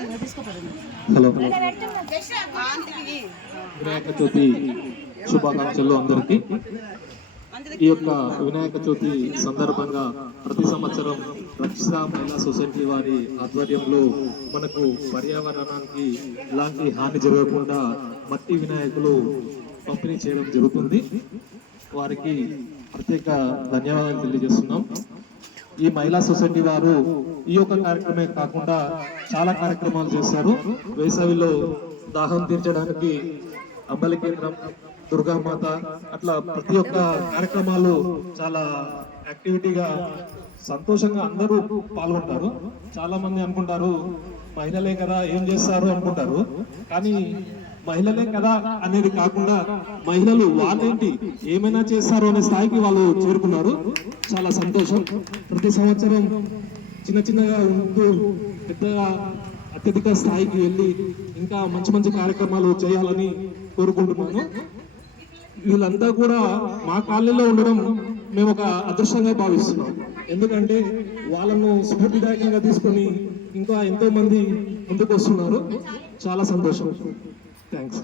Hello Vinayaka Chavithi శుభాకాంక్షలు అందరికీ. ఈ యొక్క వినాయక చవితి సందర్భంగా ప్రతి సంవత్సరం రక్షిత మహిళా సొసైటీ వారి ఆధ్వర్యంలో మనకు పర్యావరణానికి ఎలాంటి హాని జరగకుండా మట్టి వినాయకులు పంపిణీ చేయడం జరుగుతుంది. వారికి ప్రత్యేక ధన్యవాదాలు తెలియజేస్తున్నాం. ఈ మహిళా సొసైటీ వారు ఈ యొక్క కార్యక్రమే కాకుండా చాలా కార్యక్రమాలు చేశారు. వేసవిలో దాహం తీర్చడానికి అంబలి కేంద్రం, దుర్గామాత, అట్లా ప్రతి ఒక్క కార్యక్రమాలు చాలా యాక్టివిటీగా సంతోషంగా అందరూ పాల్గొంటారు. చాలా మంది అనుకుంటారు మహిళలే కదా ఏం చేస్తారు అనుకుంటారు, కానీ మహిళలే కదా అనేది కాకుండా మహిళలు వాళ్ళేంటి ఏమైనా చేస్తారు అనే స్థాయికి వాళ్ళు చేరుకున్నారు. చాలా సంతోషం. ప్రతి సంవత్సరం చిన్న చిన్నగా ఉంటూ పెద్దగా అత్యధిక స్థాయికి వెళ్ళి ఇంకా మంచి మంచి కార్యక్రమాలు చేయాలని కోరుకుంటున్నాను. వీళ్ళంతా కూడా మా కాలనీలో ఉండడం మేము ఒక అదృష్టంగా భావిస్తున్నాం. ఎందుకంటే వాళ్ళను స్ఫూర్తిదాయకంగా తీసుకొని ఇంకా ఎంతో మంది ముందుకు వస్తున్నారు. చాలా సంతోషం. థ్యాంక్స్.